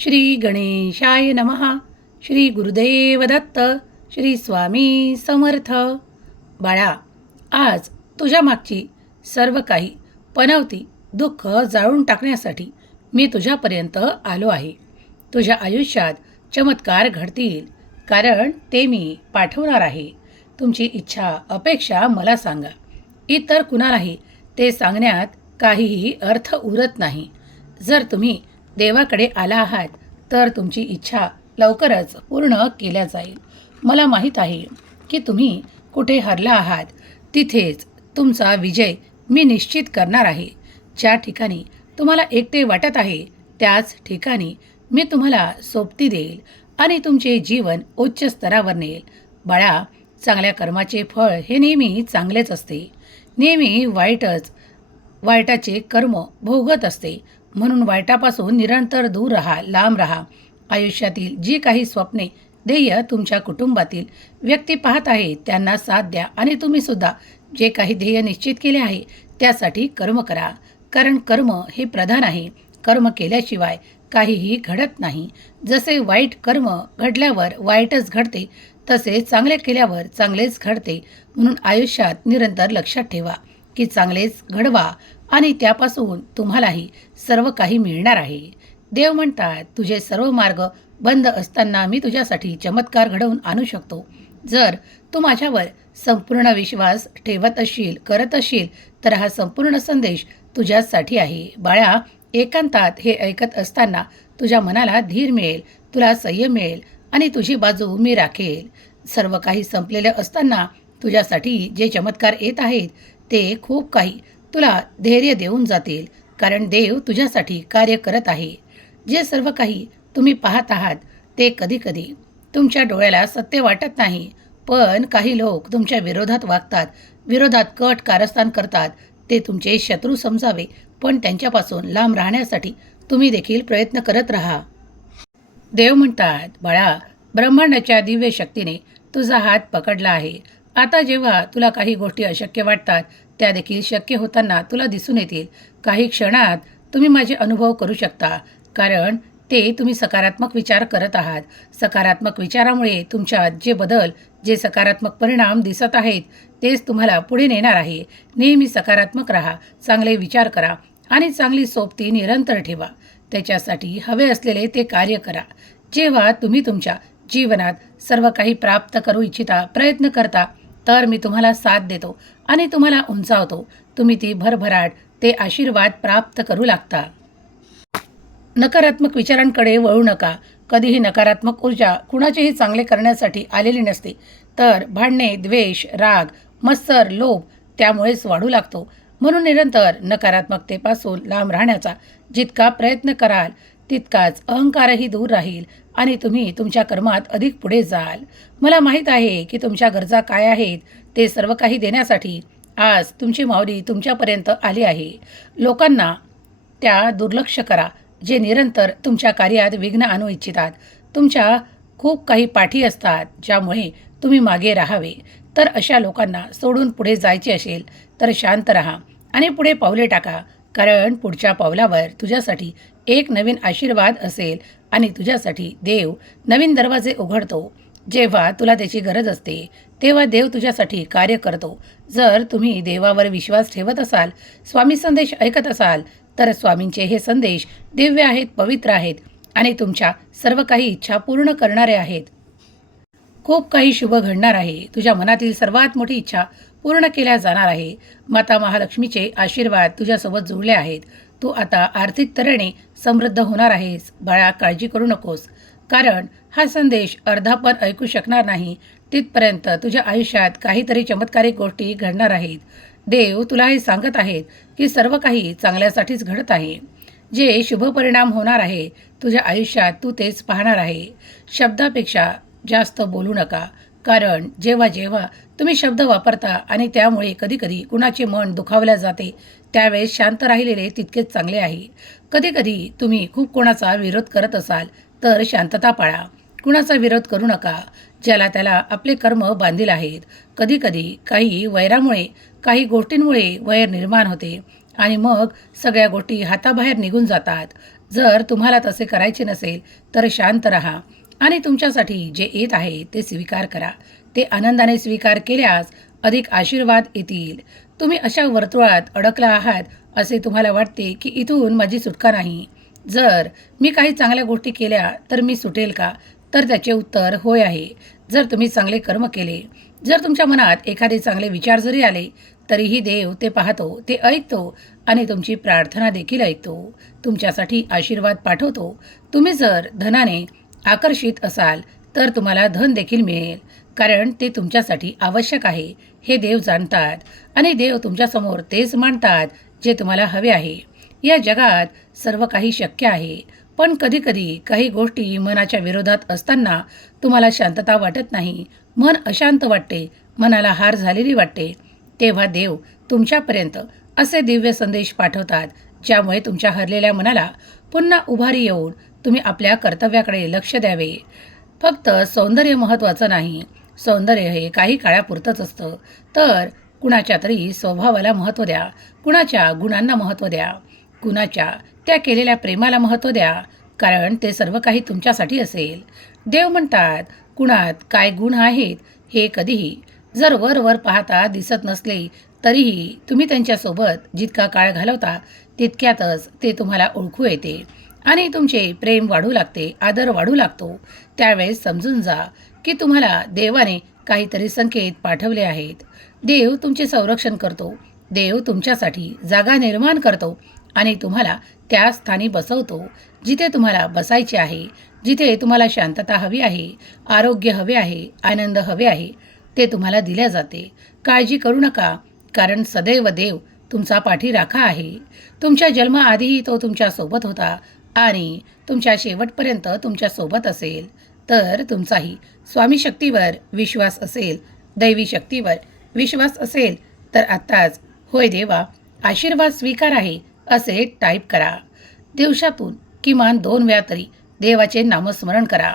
श्री गणेशाय नमः. श्री गुरुदेव दत्त. श्री स्वामी समर्थ. बाळा आज तुझ्या मागची सर्व काही पनवती दुःख जाळून टाकण्यासाठी मी तुझ्यापर्यंत आलो आहे. तुझ्या आयुष्यात चमत्कार घडतील कारण ते मी पाठवणार आहे. तुमची इच्छा अपेक्षा मला सांगा. इतर कुणालाही ते सांगण्यात काहीही अर्थ उरत नाही. जर तुम्ही देवाकडे आला आहात तर तुमची इच्छा लवकरच पूर्ण केल्या जाईल. मला माहीत आहे की तुम्ही कुठे हरला आहात तिथेच तुमचा विजय मी निश्चित करणार आहे. ज्या ठिकाणी तुम्हाला एकटे वाटत आहे त्याच ठिकाणी मी तुम्हाला सोबती देईल आणि तुमचे जीवन उच्च स्तरावर नेईल. बाळा चांगल्या कर्माचे फळ हे नेहमी चांगलेच असते. नेहमी वाईटच वाईटाचे कर्म भोगत असते. म्हणून वाईटापासून निरंतर दूर राहा लांब राहा. आयुष्यातील जी काही स्वप्ने ध्येय तुमच्या कुटुंबातील व्यक्ती पाहत आहे त्यांना साथ द्या आणि तुम्ही सुद्धा जे काही ध्येय निश्चित केले आहे त्यासाठी कर्म करा. कारण कर्म हे प्रधान आहे. कर्म केल्याशिवाय काहीही घडत नाही. जसे वाईट कर्म घडल्यावर वाईटच घडते तसे चांगले केल्यावर चांगलेच घडते. म्हणून आयुष्यात निरंतर लक्षात ठेवा की चांगलेच घडवा. आणि त्यापासून तुम्हालाही सर्व काही मिळणार आहे. देव म्हणतात तुझे सर्व मार्ग बंद असताना मी तुझ्यासाठी चमत्कार घडवून आणू शकतो. जर तू माझ्यावर संपूर्ण विश्वास ठेवत असशील करत असशील तर हा संपूर्ण संदेश तुझ्यासाठी आहे. बाळा एकांतात हे ऐकत असताना तुझ्या मनाला धीर मिळेल तुला संयम मिळेल आणि तुझी बाजू मी राखेल. सर्व काही संपलेले असताना तुझ्यासाठी जे चमत्कार येत आहेत ते खूप काही तुला धैर्य देऊन जातील कारण देव तुझ्यासाठी कार्य करत आहे. जे सर्व काही तुम्ही पाहत आहात ते कधीकधी तुमच्या डोळ्याला सत्य वाटत नाही पण काही लोक तुमच्या विरोधात वागतात विरोधात कट कारस्थान करतात ते तुमचे शत्रू समजावे पण त्यांच्यापासून लांब राहण्यासाठी तुम्ही देखील प्रयत्न करत राहा. देव म्हणतात बाळा ब्रह्मांडाच्या दिव्य शक्तीने तुझा हात पकडला आहे. आता जेव्हा तुला काही गोष्टी अशक्य वाटतात त्या देखील शक्य होताना तुला दिसून येतील. काही क्षणात तुम्ही माझे अनुभव करू शकता कारण ते तुम्ही सकारात्मक विचार करत आहात. सकारात्मक विचारामुळे तुमच्यात जे बदल जे सकारात्मक परिणाम दिसत आहेत तेच तुम्हाला पुढे नेणार आहे. नेहमी सकारात्मक राहा चांगले विचार करा आणि चांगली सोबती निरंतर ठेवा. त्याच्यासाठी हवे असलेले ते कार्य करा. जेव्हा तुम्ही तुमच्या जीवनात सर्व काही प्राप्त करू इच्छिता प्रयत्न करता तर मी तुम्हाला साथ देतो आणि तुम्हाला उंचावतो. तुम्ही ती भरभराट ते आशीर्वाद प्राप्त करू लागता. नकारात्मक विचारांकडे वळू नका. कधीही नकारात्मक ऊर्जा कुणाचेही चांगले करण्यासाठी आलेली नसते. तर भांडणे द्वेष राग मत्सर लोभ त्यामुळेच वाढू लागतो. म्हणून निरंतर नकारात्मकतेपासून लांब राहण्याचा जितका प्रयत्न कराल तितकाच अहंकारही दूर राहील. आणि तुम्ही तुमच्या कर्मात अधिक पुढे जाल. मला माहीत आहे की तुमच्या गरजा काय आहेत ते सर्व काही देण्यासाठी आज तुमची माऊली तुमच्यापर्यंत आली आहे. लोकांना त्या दुर्लक्ष करा जे निरंतर तुमच्या कार्यात विघ्न आणू इच्छितात. तुमच्या खूप काही पाठी असतात ज्यामुळे तुम्ही मागे राहावे. तर अशा लोकांना सोडून पुढे जायचे असेल तर शांत राहा आणि पुढे पावले टाका. कारण पुढच्या पावलावर तुझ्यासाठी एक नवीन आशीर्वाद असेल आणि तुझ्यासाठी देव नवीन दरवाजे उघडतो. जेव्हा तुला त्याची गरज असते तेव्हा देव तुझ्यासाठी कार्य करतो. जर तुम्ही देवावर विश्वास ठेवत असाल स्वामी संदेश ऐकत असाल तर स्वामींचे हे संदेश दिव्य आहेत पवित्र आहेत आणि तुमच्या सर्व काही इच्छा पूर्ण करणारे आहेत. खूप काही शुभ घडणार आहे. तुझ्या मनातील सर्वात मोठी इच्छा पूर्ण केल्या जाणार आहे. माता महालक्ष्मीचे आशीर्वाद तुझ्यासोबत जुळले आहेत. तू आता आर्थिक तऱ्हेने समृद्ध होणार आहेस. बाळा काळजी करू नकोस. कारण हा संदेश अर्धा पण ऐकू शकणार नाही. तिथपर्यंत तुझ्या आयुष्यात काहीतरी चमत्कारिक गोष्टी घडणार आहेत. देव तुला हे सांगत आहेत की सर्व काही चांगल्यासाठीच घडत आहे. जे शुभ परिणाम होणार आहे तुझ्या आयुष्यात तू तेच पाहणार आहे. शब्दापेक्षा जास्त बोलू नका. कारण जेव्हा जेव्हा तुम्ही शब्द वापरता आणि त्यामुळे कधीकधी कुणाचे मन दुखावल्या जाते त्यावेळेस शांत राहिलेले तितकेच चांगले आहे. कधीकधी तुम्ही खूप कोणाचा विरोध करत असाल तर शांतता पाळा. कुणाचा विरोध करू नका ज्याला त्याला आपले कर्म बांधील आहेत. कधीकधी काही वैरामुळे काही गोष्टींमुळे वैर निर्माण होते आणि मग सगळ्या गोष्टी हाताबाहेर निघून जातात. जर तुम्हाला तसे करायचे नसेल तर शांत राहा आणि तुमच्यासाठी जे येत आहे ते स्वीकार करा. ते आनंदाने स्वीकार केल्यास अधिक आशीर्वाद येतील. तुम्ही अशा वर्तुळात अडकला आहात असे तुम्हाला वाटते की इथून माझी सुटका नाही. जर मी काही चांगल्या गोष्टी केल्या तर मी सुटेल का? तर त्याचे उत्तर होय आहे. जर तुम्ही चांगले कर्म केले जर तुमच्या मनात एखादे चांगले विचार जरी आले तरीही देव ते पाहतो ते ऐकतो आणि तुमची प्रार्थना देखील ऐकतो. तुमच्यासाठी आशीर्वाद पाठवतो. तुम्ही जर धनाने आकर्षित असाल तर तुम्हाला धन देखील मिळेल कारण ते तुमच्यासाठी आवश्यक आहे. हे देव जाणतात आणि देव तुमच्यासमोर तेच मांडतात जे तुम्हाला हवे आहे. या जगात सर्व काही शक्य आहे. पण कधीकधी काही गोष्टी मनाच्या विरोधात असताना तुम्हाला शांतता वाटत नाही. मन अशांत वाटते मनाला हार झालेली वाटते. तेव्हा देव तुमच्यापर्यंत असे दिव्य संदेश पाठवतात ज्यामुळे तुमच्या हरलेल्या मनाला पुन्हा उभारी येऊन तुम्ही आपल्या कर्तव्याकडे लक्ष द्यावे. फक्त सौंदर्य महत्त्वाचं नाही सौंदर्य हे काही काळापुरतंच असतं. तर कुणाच्या तरी स्वभावाला महत्त्व द्या. कुणाच्या गुणांना महत्त्व द्या. कुणाच्या त्या केलेल्या प्रेमाला महत्त्व द्या. कारण ते सर्व काही तुमच्यासाठी असेल. देव म्हणतात कुणात काय गुण आहेत हे कधीही जर वर वर पाहता दिसत नसले तरीही तुम्ही त्यांच्यासोबत जितका काळ घालवता तितक्यातच ते तुम्हाला ओळखू येते. आणि तुमचे प्रेम वाढू लागते आदर वाढू लागतो. त्यावेळेस समजून जा की तुम्हाला देवाने काहीतरी संकेत पाठवले आहेत. देव तुमचे संरक्षण करतो. देव तुमच्यासाठी जागा निर्माण करतो आणि तुम्हाला त्या स्थानी बसवतो. जिथे तुम्हाला बसायचे आहे जिथे तुम्हाला शांतता हवी आहे आरोग्य हवे आहे आनंद हवे आहे ते तुम्हाला दिल्या जाते. काळजी करू नका कारण सदैव देव तुमचा पाठीराखा आहे. तुमच्या जन्माआधीही तो तुमच्यासोबत होता आणि तुमच्या शेवटपर्यंत तुमच्यासोबत असेल. तर तुमचाही स्वामी शक्तीवर विश्वास असेल दैवी शक्तीवर विश्वास असेल तर आत्ताच होय देवा आशीर्वाद स्वीकार आहे असे टाईप करा. दिवसातून किमान दोन वेळा तरी देवाचे नामस्मरण करा.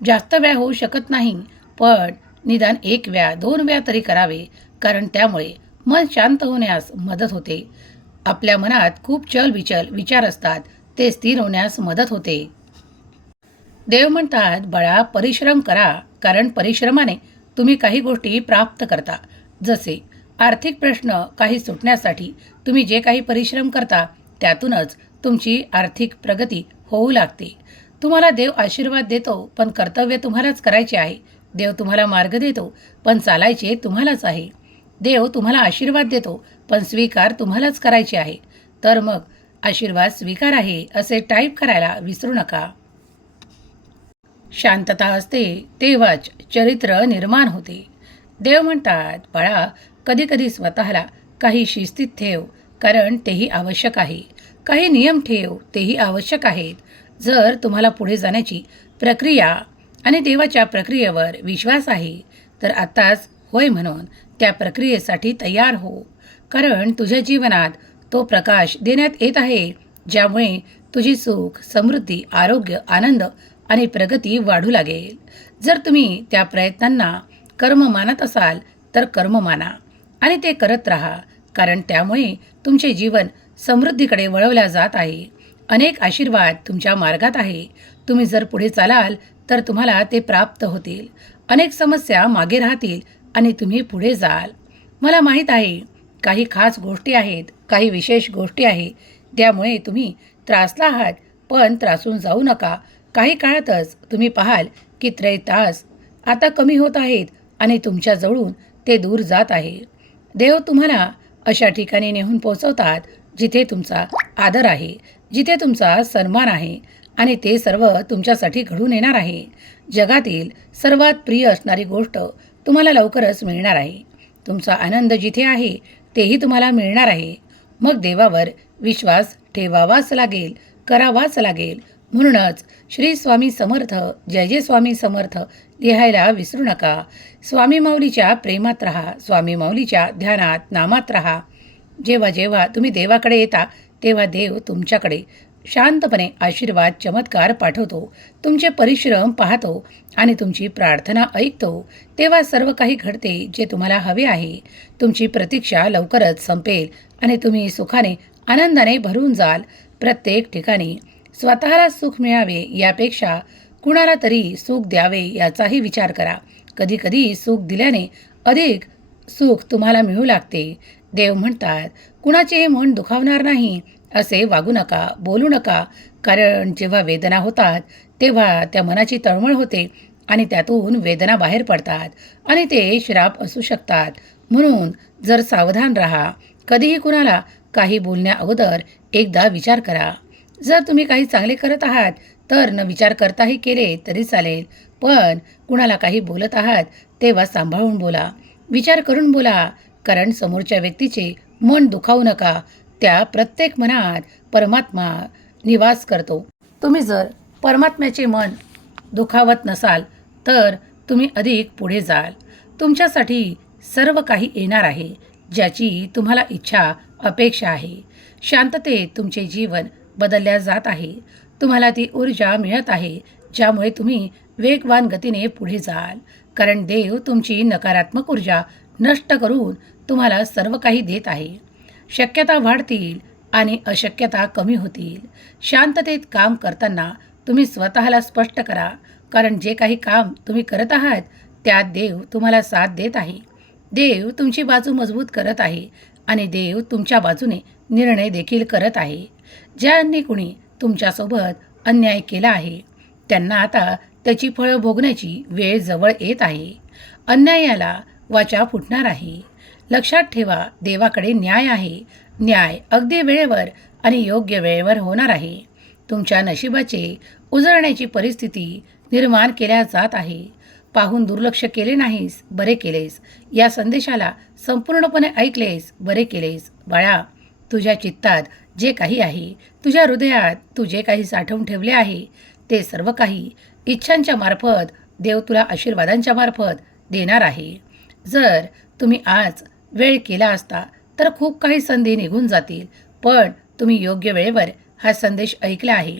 जास्त वेळा होऊ शकत नाही पण निदान एक वेळा दोन वेळा तरी करावे कारण त्यामुळे मन शांत होण्यास मदत होते. आपल्या मनात खूप चलबिचल विचार असतात ते स्थिर होण्यास मदत होते. देव म्हणतात बळा परिश्रम करा कारण परिश्रमाने तुम्ही काही गोष्टी प्राप्त करता. जसे आर्थिक प्रश्न काही सुटण्यासाठी तुम्ही जे काही परिश्रम करता त्यातूनच तुमची आर्थिक प्रगती होऊ लागते. तुम्हाला देव आशीर्वाद देतो पण कर्तव्य तुम्हालाच करायचे आहे. देव तुम्हाला मार्ग देतो पण चालायचे तुम्हालाच आहे. देव तुम्हाला आशीर्वाद देतो पण स्वीकार तुम्हालाच करायचे आहे. तर मग आशीर्वाद स्वीकार आहे असे टाईप करायला विसरू नका. शांतता असते तेव्हाच चरित्र निर्माण होते. देव म्हणतात बाळा कधीकधी स्वतःला काही शिस्तीत ठेव कारण तेही आवश्यक आहे. काही नियम ठेव तेही आवश्यक आहेत. जर तुम्हाला पुढे जाण्याची प्रक्रिया आणि देवाच्या प्रक्रियेवर विश्वास आहे तर आत्ताच होय म्हणून त्या प्रक्रियेसाठी तयार हो. कारण तुझ्या जीवनात तो प्रकाश देण्यात येत आहे ज्यामुळे तुझी सुख समृद्धी आरोग्य आनंद आणि प्रगती वाढू लागेल. जर तुम्ही त्या प्रयत्नांना कर्म मानत असाल तर कर्म माना आणि ते करत राहा कारण त्यामुळे तुमचे जीवन समृद्धीकडे वळवल्या जात आहे. अनेक आशीर्वाद तुमच्या मार्गात आहे. तुम्ही जर पुढे चालाल तर तुम्हाला ते प्राप्त होतील. अनेक समस्या मागे राहतील आणि तुम्ही पुढे जाल. मला माहीत आहे काही खास गोष्टी आहेत काही विशेष गोष्टी आहेत त्यामुळे तुम्ही त्रासला आहात पण त्रासून जाऊ नका. काही काळातच तुम्ही पाहाल की त्रैतास आता कमी होत आहेत आणि तुमच्याजवळून ते दूर जात आहे. देव तुम्हाला अशा ठिकाणी नेहून पोचवतात जिथे तुमचा आदर आहे जिथे तुमचा सन्मान आहे आणि ते सर्व तुमच्यासाठी घडून येणार आहे. जगातील सर्वात प्रिय असणारी गोष्ट तुम्हाला लवकरच मिळणार आहे. तुमचा आनंद जिथे आहे तेही तुम्हाला मिळणार आहे. मग देवावर विश्वास ठेवावाच लागेल करावाच लागेल म्हणूनच श्री स्वामी समर्थ जय जय स्वामी समर्थ लिहायला विसरू नका. स्वामी माऊलीच्या प्रेमात राहा स्वामी माऊलीच्या ध्यानात नामात राहा. जेव्हा जेव्हा तुम्ही देवाकडे येता तेव्हा देव तुमच्याकडे शांतपणे आशीर्वाद चमत्कार पाठवतो तुमचे परिश्रम पाहतो आणि तुमची प्रार्थना ऐकतो. तेव्हा सर्व काही घडते जे तुम्हाला हवे आहे. तुमची प्रतीक्षा लवकरच संपेल आणि तुम्ही सुखाने आनंदाने भरून जाल. प्रत्येक ठिकाणी स्वतःला सुख मिळावे यापेक्षा कुणाला तरी सुख द्यावे याचाही विचार करा. कधीकधी सुख दिल्याने अधिक सुख तुम्हाला मिळू लागते. देव म्हणतात कुणाचेही मन दुखावणार नाही असे वागू नका बोलू नका. कारण जेव्हा वेदना होतात तेव्हा त्या मनाची तळमळ होते आणि त्यातून वेदना बाहेर पडतात आणि ते श्राप असू शकतात. म्हणून जर सावधान राहा. कधीही कुणाला काही बोलण्या अगोदर एकदा विचार करा. जर तुम्ही काही चांगले करत आहात तर न विचार करताही केले तरी चालेल. पण कुणाला काही बोलत आहात तेव्हा सांभाळून बोला. विचार करून बोला. कारण समोरच्या व्यक्तीचे मन दुखावू नका. त्या प्रत्येक मनात परमात्मा निवास करतो. तुम्ही जर परमात्म्याचे मन दुखावत नसाल तर तुम्ही अधिक पुढे जाल. तुमच्यासाठी सर्व काही येणार आहे ज्याची तुम्हाला इच्छा अपेक्षा आहे. शांततेत तुमचे जीवन बदलल्या जात आहे. तुम्हाला ती ऊर्जा मिळत आहे ज्यामुळे तुम्ही वेगवान गतीने पुढे जाल. कारण देव तुमची नकारात्मक ऊर्जा नष्ट करून तुम्हाला सर्व काही देत आहे. शक्यता वाढतील आणि अशक्यता कमी होतील. शांततेत काम करताना तुम्ही स्वतःला स्पष्ट करा. कारण जे काही काम तुम्ही करत आहात त्यात देव तुम्हाला साथ देत आहे. देव तुमची बाजू मजबूत करत आहे आणि देव तुमच्या बाजूने निर्णय देखील करत आहे. ज्यांनी कुणी तुमच्यासोबत अन्याय केला आहे त्यांना आता त्याची फळं भोगण्याची वेळ जवळ येत आहे. अन्यायाला वाचा फुटणार आहे. लक्षात ठेवा देवाकडे न्याय आहे. न्याय अगदी वेळेवर आणि योग्य वेळेवर होणार आहे. तुमच्या नशिबाचे उजळण्याची परिस्थिती निर्माण केल्या जात आहे. पाहून दुर्लक्ष केले नाहीस बरे केलेस. या संदेशाला संपूर्णपणे ऐकलेस बरे केलेस. बाळा तुझ्या चित्तात जे काही आहे तुझ्या हृदयात तू जे काही साठवून ठेवले आहे ते सर्व काही इच्छांच्या मार्फत देव तुला आशीर्वादांच्या मार्फत देणार आहे. जर तुम्ही आज वेळ केला असता तर खूप काही संधी निघून जातील पण तुम्ही योग्य वेळेवर हा संदेश ऐकला आहे.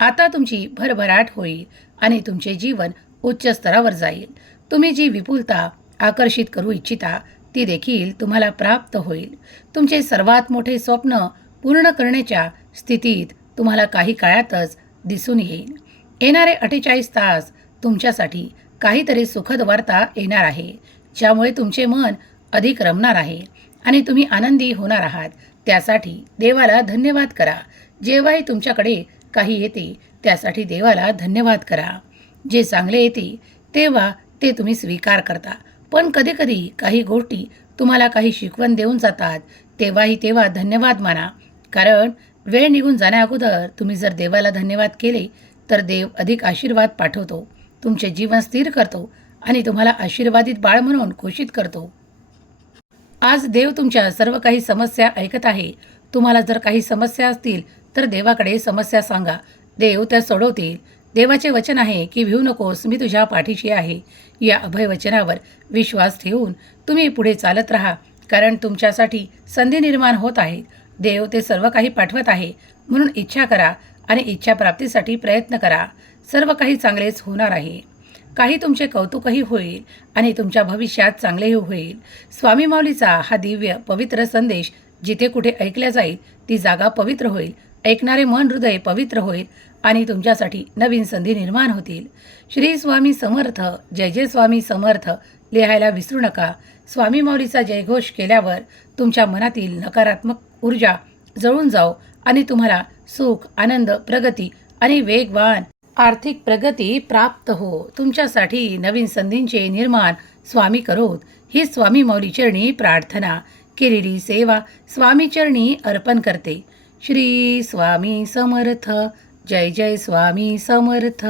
आता तुमची भरभराट होईल आणि तुमचे जीवन उच्च स्तरावर जाईल. तुम्ही जी विपुलता आकर्षित करू इच्छिता ती देखील तुम्हाला प्राप्त होईल. तुमचे सर्वात मोठे स्वप्न पूर्ण करण्याच्या स्थितीत तुम्हाला काही काळातच दिसून येईल. येणारे अठ्ठेचाळीस तास तुमच्यासाठी काहीतरी सुखद वार्ता येणार आहे ज्यामुळे तुमचे मन अधिक रमणार आहे आणि तुम्ही आनंदी होणार आहात. त्यासाठी देवाला धन्यवाद करा. जेव्हाही तुमच्याकडे काही येते त्यासाठी देवाला धन्यवाद करा. जे चांगले येते तेव्हा ते तुम्ही स्वीकार करता. पण कधीकधी काही गोष्टी तुम्हाला काही शिकवण देऊन जातात. तेव्हाही तेव्हा धन्यवाद माना. कारण वेळ निघून जाण्याअगोदर तुम्ही जर देवाला धन्यवाद केले तर देव अधिक आशीर्वाद पाठवतो. तुमचे जीवन स्थिर करतो आणि तुम्हाला आशीर्वादित बाळ म्हणून घोषित करतो. आज देव तुमच्या सर्व काही समस्या ऐकत आहे. तुम्हाला जर काही समस्या असतील तर देवाकडे समस्या सांगा. देव त्या सोडवतील. देवाचे वचन आहे की भिऊ नकोस मी तुझ्या पाठीशी आहे. या अभयवचनावर विश्वास ठेवून तुम्ही पुढे चालत राहा. कारण तुमच्यासाठी संधी निर्माण होत आहे. देव ते सर्व काही पाठवत आहे. म्हणून इच्छा करा आणि इच्छा प्राप्तीसाठी प्रयत्न करा. सर्व काही चांगलेच होणार आहे. काही तुमचे कौतुकही होईल आणि तुमच्या भविष्यात चांगलेही होईल. स्वामी माऊलीचा हा दिव्य पवित्र संदेश जिथे कुठे ऐकल्या जाईल ती जागा पवित्र होईल. ऐकणारे मन हृदय पवित्र होईल आणि तुमच्यासाठी नवीन संधी निर्माण होतील. श्री स्वामी समर्थ जय जय स्वामी समर्थ लिहायला विसरू नका. स्वामी मौलीचा जयघोष केल्यावर तुमच्या मनातील नकारात्मक ऊर्जा जळून जाओ आणि तुम्हाला सुख आनंद प्रगती आणि वेगवान आर्थिक प्रगती प्राप्त हो. तुमच्यासाठी नवीन संधींचे निर्माण स्वामी करोत. ही स्वामी मौलीचरणी चरणी प्रार्थना केलेली सेवा स्वामी चरणी अर्पण करते. श्री स्वामी समर्थ. जय जय स्वामी समर्थ.